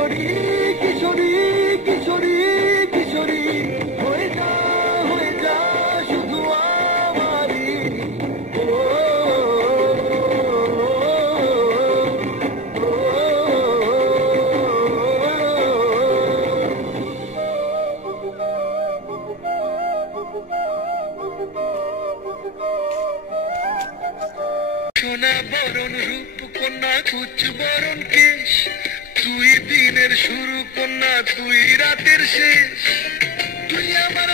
কিশোরী কিশোরী কিশোরী কিশোরী হয়ে যা শুধু আমারই ও, সোনা বরণ রূপ কন্যা কুচ বরণ কেশ তুই দিনের শুরু কন্যা তুই রাতের শেষ তুই আমার